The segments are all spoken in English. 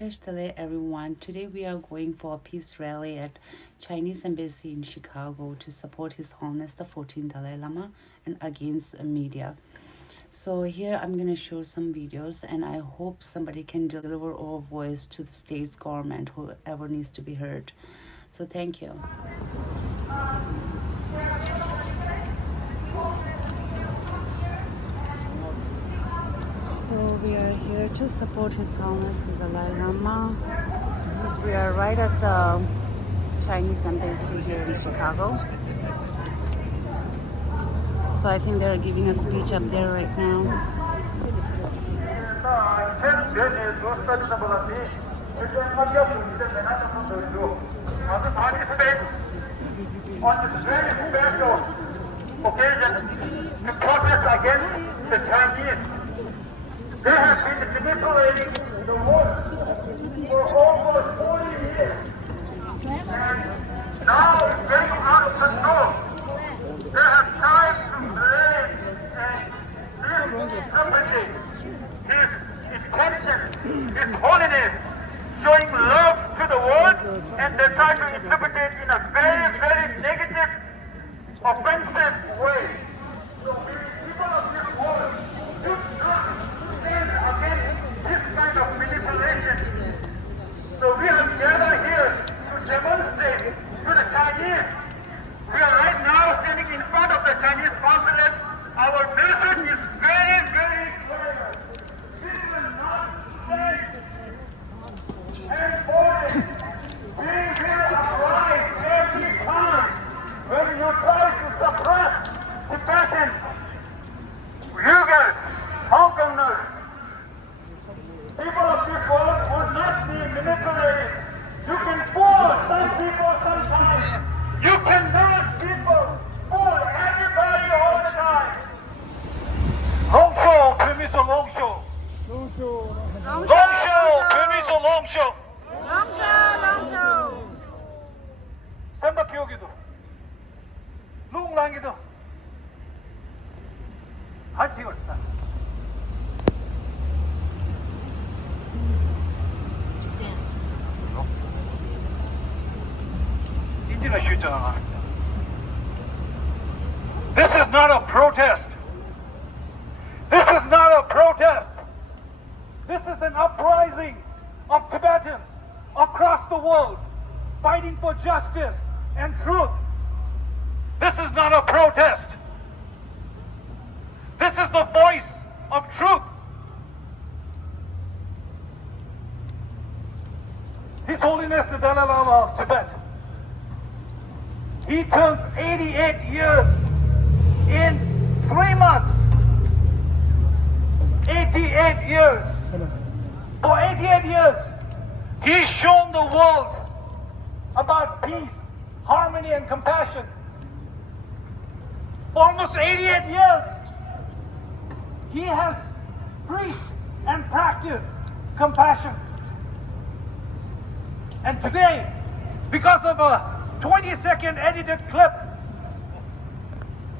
Tele everyone. Today we are going for a peace rally at Chinese Embassy in Chicago to support His Holiness the 14th Dalai Lama and against media. So here I'm going to show some videos and I hope somebody can deliver our voice to the state's government, whoever needs to be heard. So thank you. So we are here to support His Holiness the Dalai Lama. We are right at the Chinese Embassy here in Chicago. So I think they're giving a speech up there right now. On this very special occasion to protest against the Chinese. They have been manipulating the world for almost 40 years. And now it's getting out of control. They have tried to blame and misinterpret his intention, his holiness, showing love to the world, and they try to interpret it in a very, very negative, offensive way. So we people of this world should not stand against this kind of manipulation. So we have gathered here to demonstrate to the Chinese. We are right now standing in front of the Chinese consulate. Our message is very, very clear. This will not stand. And foreign, we will uprise every time when you try to suppress Tibetans, Uyghurs, Hong Kongers. People of this world will not be manipulated. You can fool some people sometimes. You cannot fool everybody all the time. Longshow, permits a longshow. Longshow, permits a longshow. 삼박기옥에도 룽랑에도 같이 걸었다. 인지가 쉬었잖아. This is not a protest. This is not a protest. This is an uprising of Tibetans across the world, fighting for justice and truth. This is not a protest. This is the voice of truth. His Holiness the Dalai Lama of Tibet. He turns 88 years in 3 months. 88 years. For 88 years, he's shown the world about peace, harmony, and compassion. For almost 88 years, he has preached and practiced compassion. And today, because of a 20-second edited clip,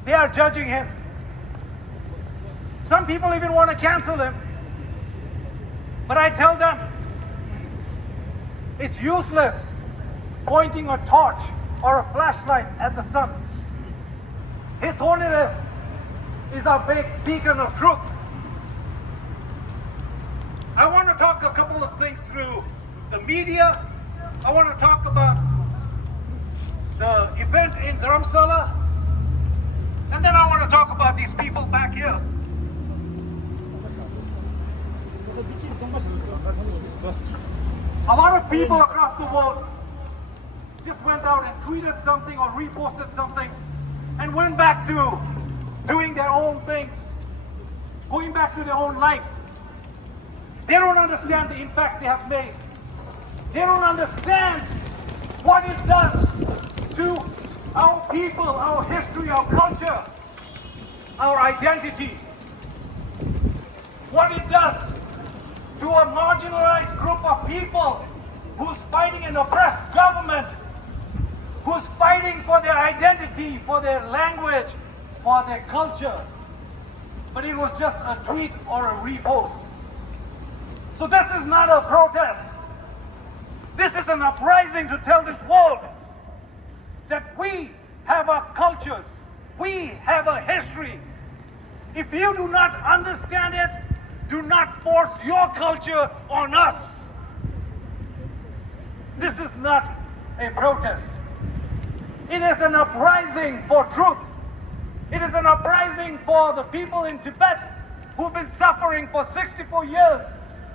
they are judging him. Some people even want to cancel him. But I tell them, it's useless pointing a torch or a flashlight at the sun. His Holiness is our big beacon of truth. I want to talk a couple of things through the media. I want to talk about the event in Dharamsala. And then I want to talk about these people back here. A lot of people across the world just went out and tweeted something or reposted something and went back to doing their own things, going back to their own life. They don't understand the impact they have made. They don't understand what it does to our people, our history, our culture, our identity. What it does to a marginalized group of people who's fighting an oppressed government, who's fighting for their identity, for their language, for their culture. But it was just a tweet or a repost. So this is not a protest. This is an uprising to tell this world that we have our cultures, we have a history. If you do not understand it, do not force your culture on us. This is not a protest. It is an uprising for truth. It is an uprising for the people in Tibet who've been suffering for 64 years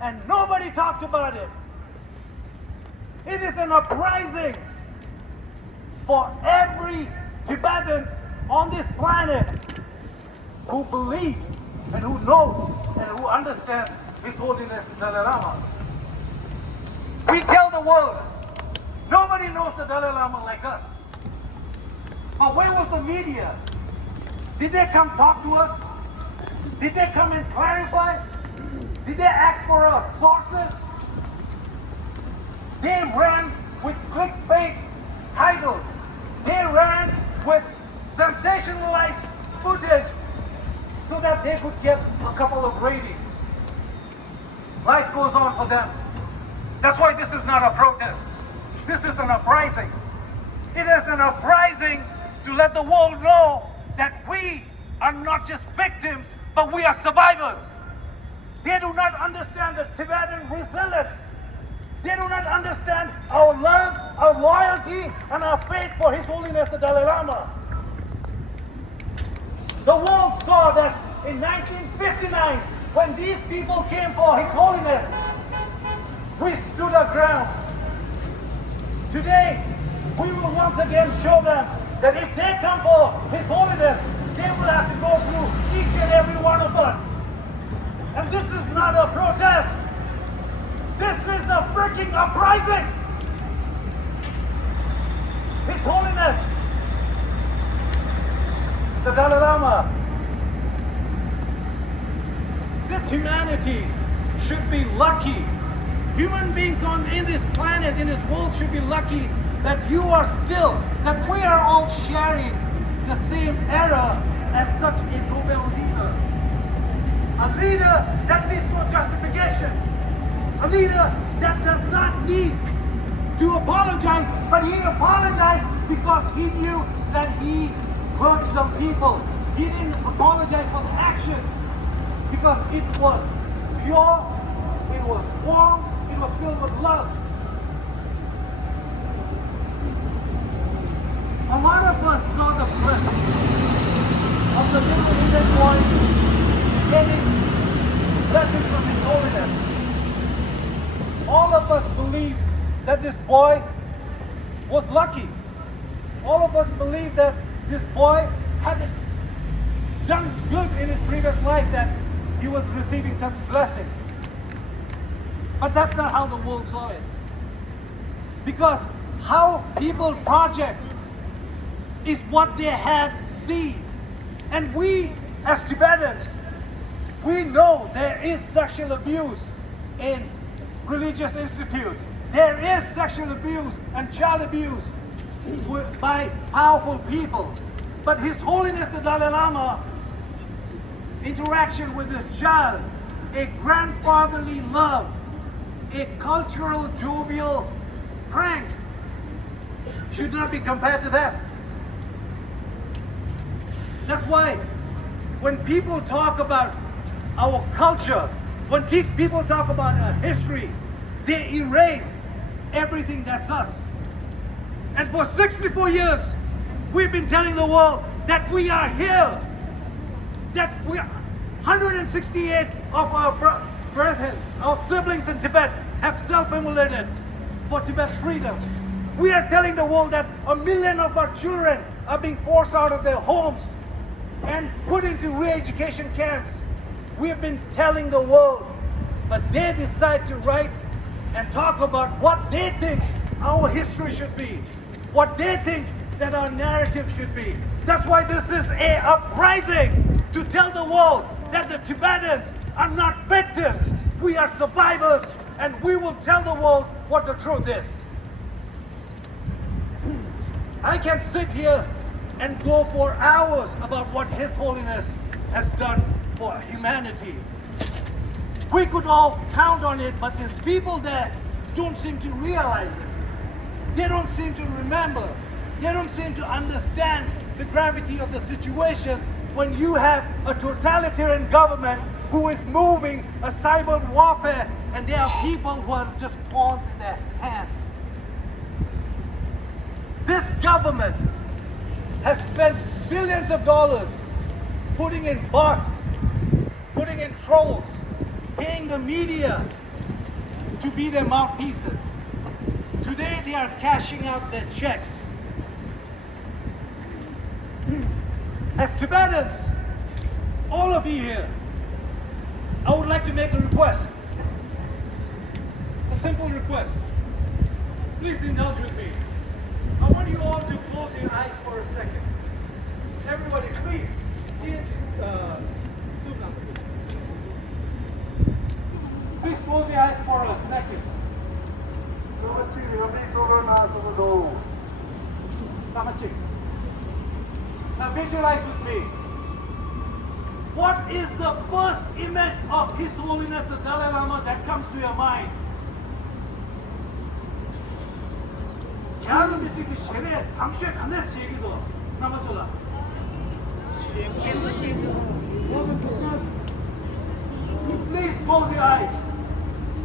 and nobody talked about it. It is an uprising for every Tibetan on this planet who believes and who knows and who understands His Holiness the Dalai Lama. We tell the world, nobody knows the Dalai Lama like us. But where was the media? Did they come talk to us? Did they come and clarify? Did they ask for our sources? They ran with clickbait titles. They ran with sensationalized footage so that they could get a couple of ratings. Life goes on for them. That's why this is not a protest. This is an uprising. It is an uprising to let the world know that we are not just victims, but we are survivors. They do not understand the Tibetan resilience. They do not understand our love, our loyalty, and our faith for His Holiness the Dalai Lama. The world saw that in 1959, when these people came for His Holiness, we stood our ground. Today, we will once again show them that if they come for His Holiness, they will have to go through each and every one of us. And this is not a protest. This is a freaking uprising. His Holiness, the Dalai Lama. This humanity should be lucky. Human beings in this planet, in this world should be lucky that you are still, that we are all sharing the same era as such a noble leader. A leader that needs no justification. A leader that does not need to apologize, but he apologized because he knew that he hurt some people. He didn't apologize for the action because it was pure, it was warm, it was filled with love. A lot of us saw the clip of the little Indian boy getting blessings from His Holiness. All of us believe that this boy was lucky. All of us believe that this boy had done good in his previous life, that he was receiving such blessing. But that's not how the world saw it. Because how people project is what they have seen. And we, as Tibetans, we know there is sexual abuse in religious institutes. There is sexual abuse and child abuse by powerful people. But His Holiness the Dalai Lama, interaction with this child, a grandfatherly love, a cultural jovial prank, should not be compared to that. That's why when people talk about our culture, when people talk about our history, they erase everything that's us. And for 64 years, we've been telling the world that we are here, that we are 168 of our brethren, our siblings in Tibet, have self-immolated for Tibet's freedom. We are telling the world that 1 million of our children are being forced out of their homes and put into re-education camps. We have been telling the world, but they decide to write and talk about what they think our history should be, what they think that our narrative should be. That's why this is an uprising to tell the world that the Tibetans are not victims. We are survivors, and we will tell the world what the truth is. I can sit here and go for hours about what His Holiness has done for humanity. We could all count on it, but there's people there don't seem to realize it. They don't seem to remember. They don't seem to understand the gravity of the situation when you have a totalitarian government who is moving a cyber warfare, and there are people who are just pawns in their hands. This government has spent billions of dollars putting in bots, putting in trolls, paying the media to be their mouthpieces. Today they are cashing out their checks. As Tibetans, all of you here, I would like to make a request. A simple request. Please indulge with me. I want you all to close your eyes for a second. Everybody, please. Please close your eyes for a second. Now visualize with me. What is the first image of His Holiness the Dalai Lama that comes to your mind? Please close your eyes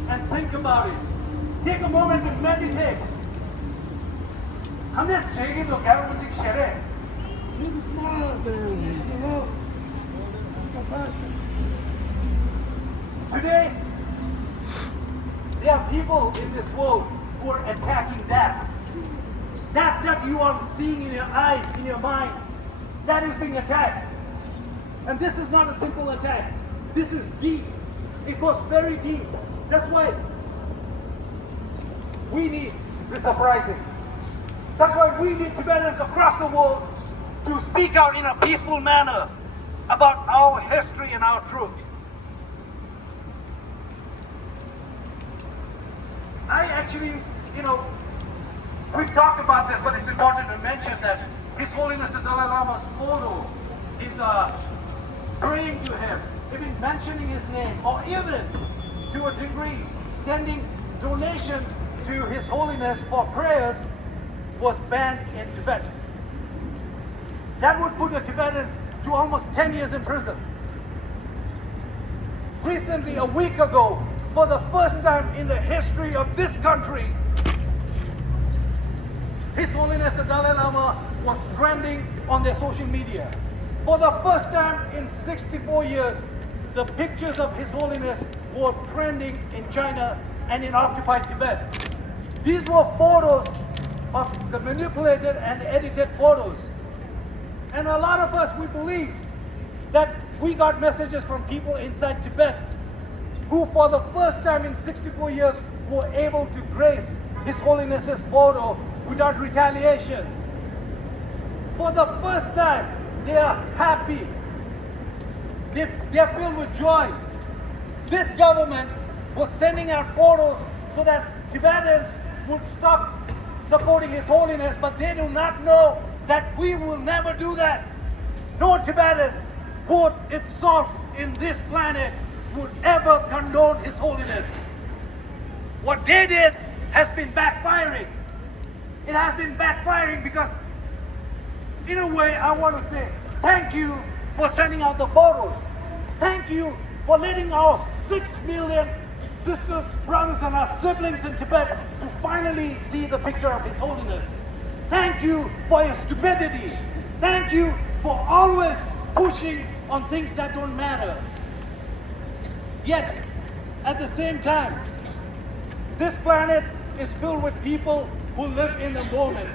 and think about it. Take a moment to meditate. Today, there are people in this world who are attacking that. That you are seeing in your eyes, in your mind, that is being attacked. And this is not a simple attack. This is deep. It goes very deep. That's why we need this uprising. That's why we need Tibetans across the world to speak out in a peaceful manner about our history and our truth. I actually, we've talked about this, but it's important to mention that His Holiness the Dalai Lama's photo is praying to him, even mentioning his name, or even to a degree sending donation to His Holiness for prayers was banned in Tibet. That would put a Tibetan to almost 10 years in prison. Recently, a week ago, for the first time in the history of this country, His Holiness the Dalai Lama was trending on their social media. For the first time in 64 years, the pictures of His Holiness were trending in China and in occupied Tibet. These were photos of the manipulated and edited photos. And a lot of us, we believe that we got messages from people inside Tibet who for the first time in 64 years were able to grace His Holiness's photo without retaliation. For the first time, they are happy. They are filled with joy. This government was sending out photos so that Tibetans would stop supporting His Holiness, but they do not know that we will never do that. No Tibetan put its salt in this planet would ever condone His Holiness. What they did has been backfiring. It has been backfiring because, in a way, I want to say thank you for sending out the photos. Thank you for letting our 6 million sisters, brothers, and our siblings in Tibet to finally see the picture of His Holiness. Thank you for your stupidity. Thank you for always pushing on things that don't matter. Yet, at the same time, this planet is filled with people who live in the moment,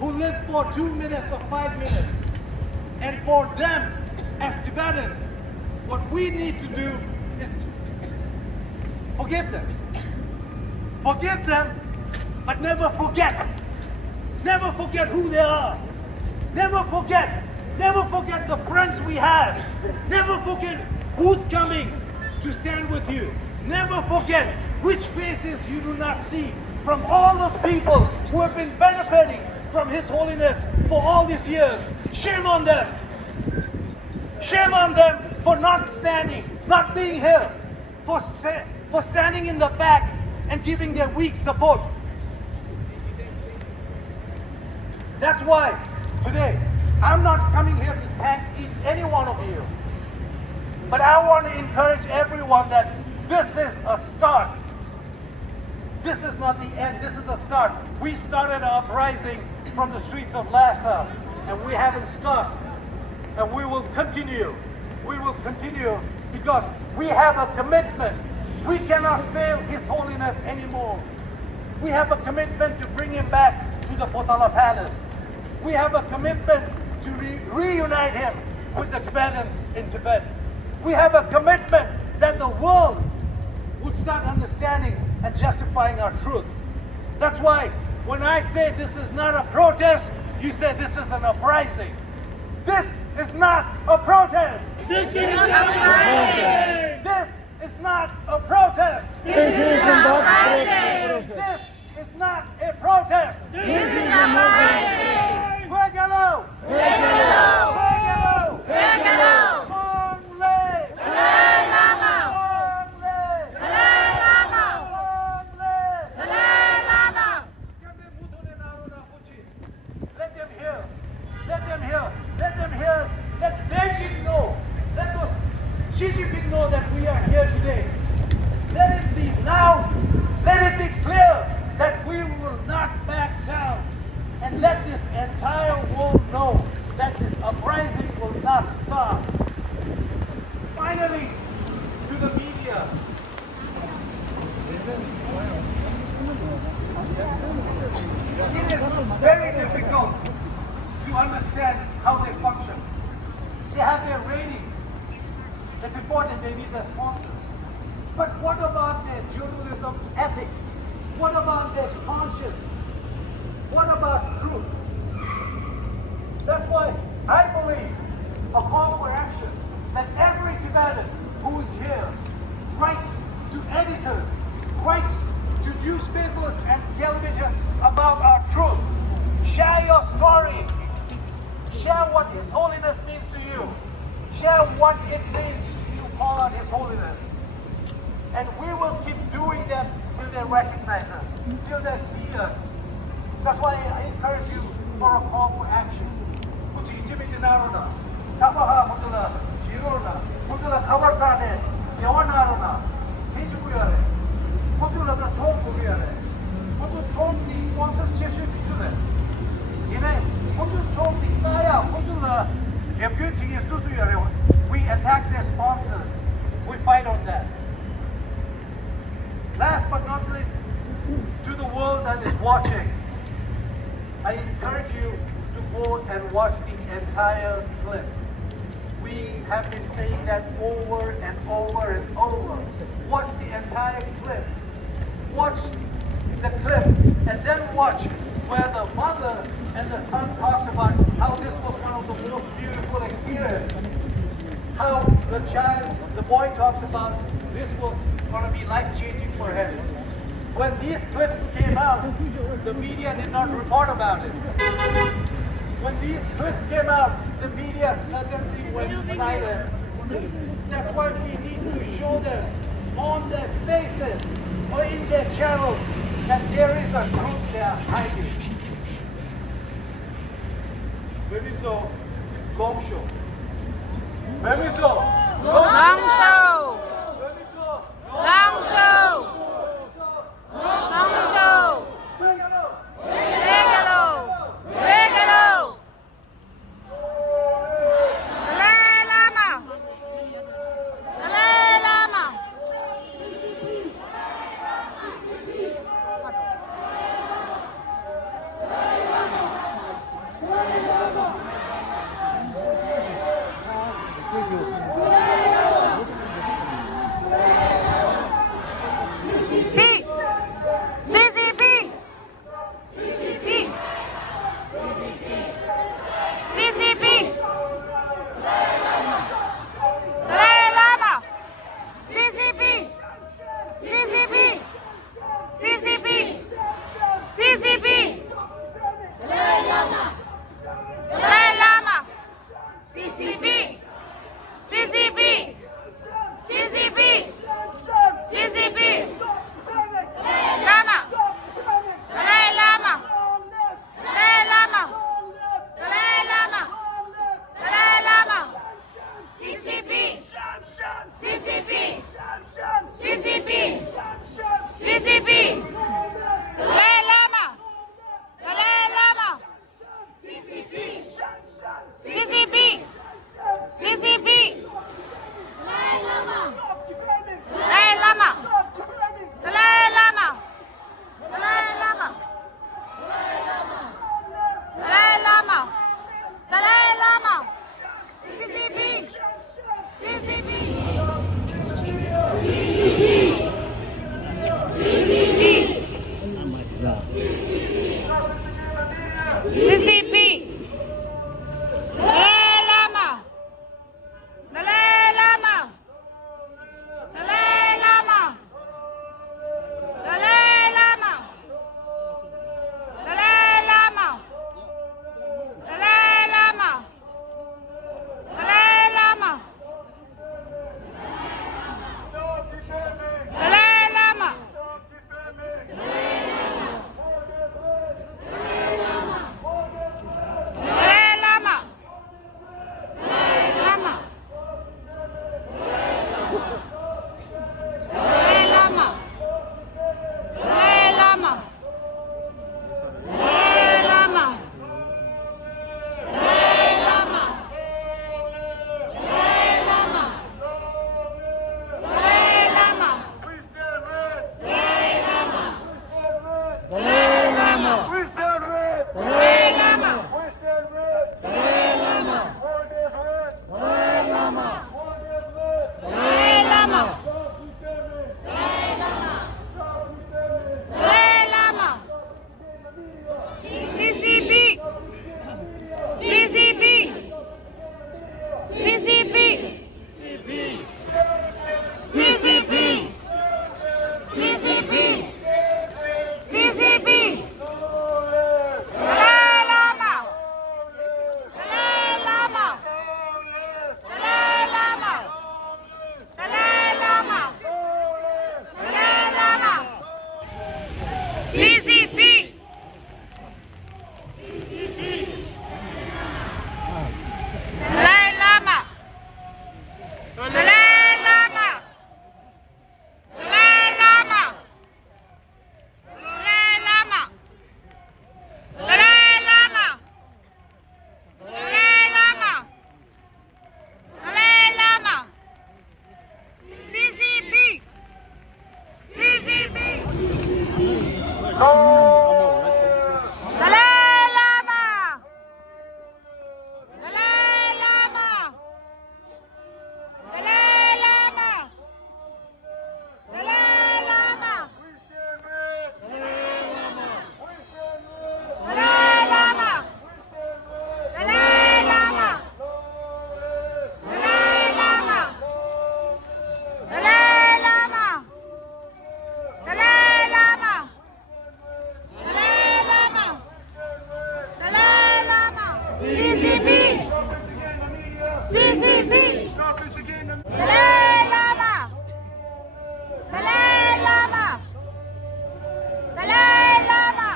who live for 2 minutes or 5 minutes. And for them, as Tibetans, what we need to do is forgive them. Forgive them, but never forget. Never forget who they are. Never forget the friends we have. Never forget who's coming to stand with you. Never forget which faces you do not see from all those people who have been benefiting from His Holiness for all these years. Shame on them. Shame on them for not standing, not being here, for standing in the back and giving their weak support. That's why today I'm not coming here to thank any one of you, but I want to encourage everyone that this is a start. This is not the end, this is a start. We started an uprising from the streets of Lhasa, and we haven't stopped. And we will continue. We will continue because we have a commitment. We cannot fail His Holiness anymore. We have a commitment to bring him back to the Potala Palace. We have a commitment to reunite him with the Tibetans in Tibet. We have a commitment that the world would start understanding and justifying our truth. That's why when I say this is not a protest, you say this is an uprising. This is not a protest. This is an uprising. This is not a protest. This is an uprising. This is not a protest. This is an uprising. Wegalo! Wegalo! Wegalo! Wegalo! Long live! Dalai Lama! Long live! Dalai Lama! Long live! Dalai Lama! Let them hear. Let them hear. Let them hear. Let Beijing know. Let those Xi Jinping know that we are here today. Let it be loud. Let it be clear that we will not back down. And let this entire world know that this uprising will not stop. Finally, to the media. It is very difficult to understand how they function. They have their ratings. It's important they need their sponsors. But what about their journalism ethics? What about their conscience? What about truth? That's why I believe a call for action that every Tibetan who is here writes to editors, writes to newspapers and televisions about our truth. Share your story. Share what His Holiness means to you. Share what it means to call on His Holiness. And we will keep doing that till they recognize us, till they see us. That's why I encourage you for a call for action. We attack their sponsors. We fight on that. Last but not least, to the world that is watching, I encourage you to go and watch the entire clip. We have been saying that over and over and over. Watch the entire clip. Watch the clip and then watch where the mother and the son talks about how this was one of the most beautiful experiences. How the child, the boy talks about this was going to be life-changing for him. When these clips came out, the media did not report about it. When these clips came out, the media suddenly went silent. That's why we need to show them on their faces or in their channels that there is a truth they are hiding. Bemizo, long show. Bemizo, Long show! Bemizo, Long show! Long show! Wegalo. Wegalo! Wegalo! Dalai Lama! Dalai Lama! Dalai Lama! Dalai Lama! Dalai Lama! Dalai Lama! Dalai Lama! Dalai Lama! Dalai Lama! Dalai Lama! Dalai Lama! Dalai Lama! Dalai Lama! Dalai Lama! CCP! CCP! Dalai Lama! Dalai Lama! Dalai Lama!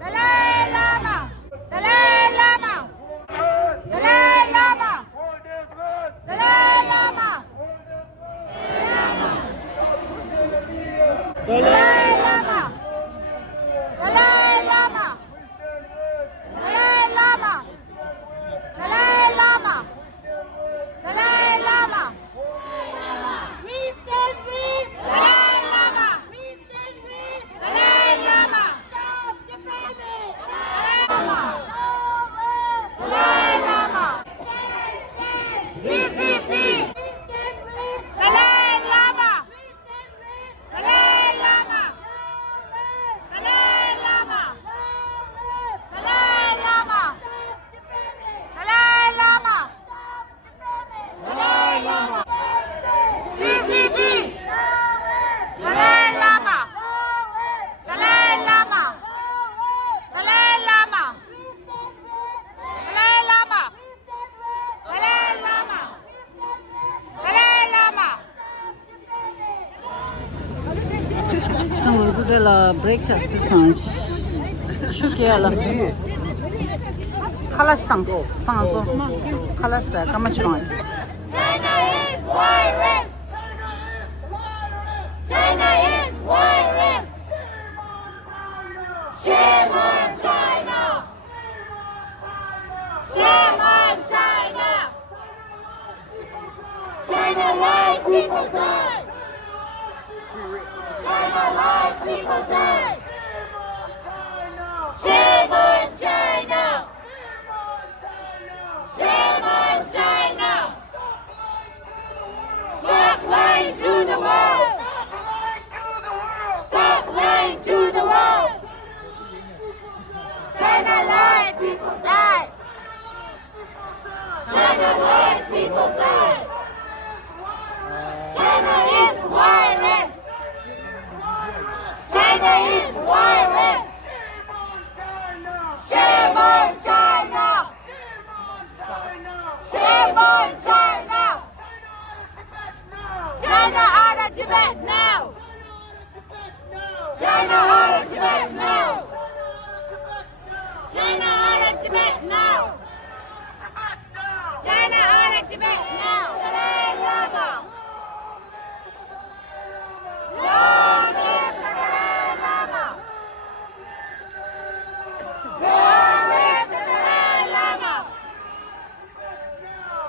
Dalai Lama! Dalai Lama! Dalai Lama! Dalai Lama! Dalai Lama! Dalai Lama! Dalai Lama! Dalai Lama! Dalai Lama! We stand with Dalai Lama! We stand with Dalai Lama! Stop the famine! Dalai Lama! Dalai Lama! CCP! We stand with Dalai Lama! Dalai Lama! Dalai Lama! Dalai Lama! Dalai Lama! Dalai Lama! CCP! Dalai Lama! Dalai Lama! Dalai Lama! Dalai Lama! Dalai Lama! Dalai Lama! 正午是在了 breakfast 场休息了。خلاص تنقص خلاص كم جرام China is virus! China is virus! Shame on China! Shame on China! China lies, people die! China lies, people die! Shame on China! Shame on China! Stop lying to the world! Stop lying to the world! China lies, people die! China lies, people die! China is virus! China is virus! Shame on China! Shame on China! China out of Tibet now! China out of Tibet now! China out of Tibet now! China out of Tibet now! Dalai Lama! Long live the Dalai Lama! Long live the Dalai Lama!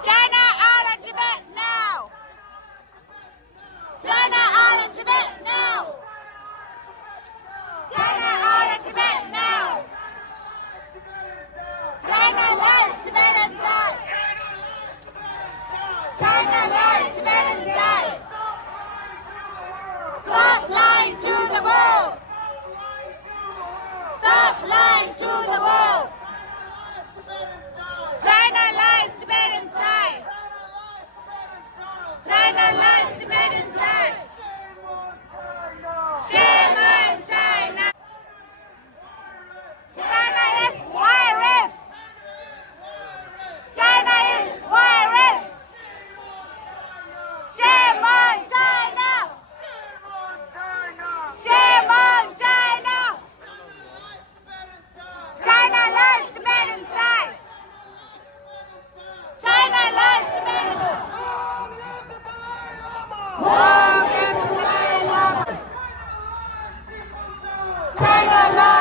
China out of Tibet now! China out of Tibet now! China out of Tibet now! China lies, Tibetans die! China lies, Tibetans die! Stop lying to the world! Stop lying to the world! China lies, Tibetans die! China lies, Tibetans die! Shame on China! China is virus! China is virus! Shame on China! Shame on China! China lies, Tibetans die! China lies, Tibetans die! Long live the Dalai Lama! China lies!